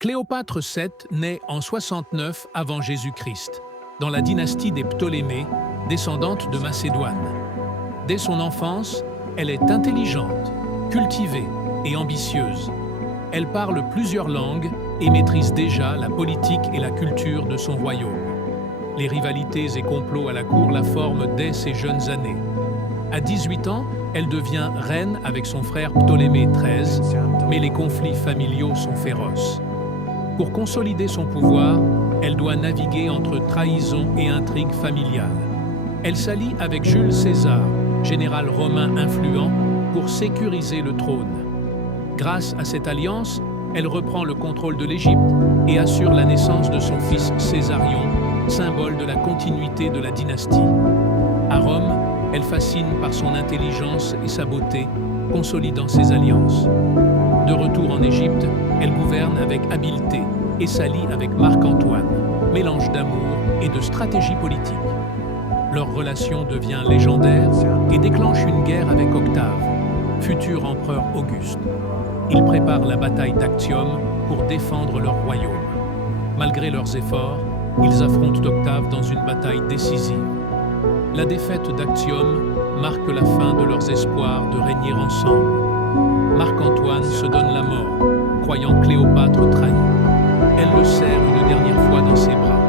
Cléopâtre VII naît en 69 avant Jésus-Christ, dans la dynastie des Ptolémées, descendante de Macédoine. Dès son enfance, elle est intelligente, cultivée et ambitieuse. Elle parle plusieurs langues et maîtrise déjà la politique et la culture de son royaume. Les rivalités et complots à la cour la forment dès ses jeunes années. À 18 ans, elle devient reine avec son frère Ptolémée XIII, mais les conflits familiaux sont féroces. Pour consolider son pouvoir, elle doit naviguer entre trahison et intrigue familiale. Elle s'allie avec Jules César, général romain influent, pour sécuriser le trône. Grâce à cette alliance, elle reprend le contrôle de l'Égypte et assure la naissance de son fils Césarion, symbole de la continuité de la dynastie. À Rome, elle fascine par son intelligence et sa beauté, consolidant ses alliances. De retour en Égypte, elle gouverne avec habileté et s'allie avec Marc-Antoine, mélange d'amour et de stratégie politique. Leur relation devient légendaire et déclenche une guerre avec Octave, futur empereur Auguste. Ils préparent la bataille d'Actium pour défendre leur royaume. Malgré leurs efforts, ils affrontent Octave dans une bataille décisive. La défaite d'Actium marque la fin de leurs espoirs de régner ensemble. Marc-Antoine se donne la mort, croyant Cléopâtre trahie. Elle le serre une dernière fois dans ses bras.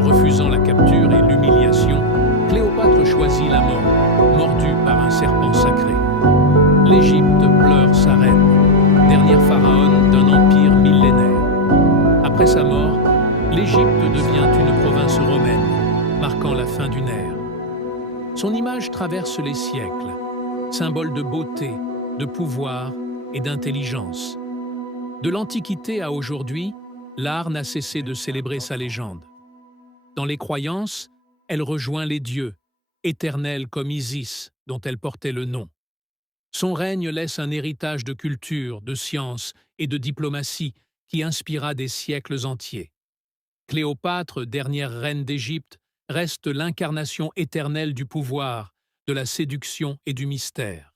Refusant la capture et l'humiliation, Cléopâtre choisit la mort, mordue par un serpent sacré. L'Égypte pleure sa reine, dernière pharaone d'un empire millénaire. Après sa mort, l'Égypte devient une province romaine, marquant la fin d'une ère. Son image traverse les siècles, symbole de beauté, de pouvoir et d'intelligence. De l'Antiquité à aujourd'hui, l'art n'a cessé de célébrer sa légende. Dans les croyances, elle rejoint les dieux, éternels comme Isis, dont elle portait le nom. Son règne laisse un héritage de culture, de science et de diplomatie qui inspira des siècles entiers. Cléopâtre, dernière reine d'Égypte, reste l'incarnation éternelle du pouvoir, de la séduction et du mystère.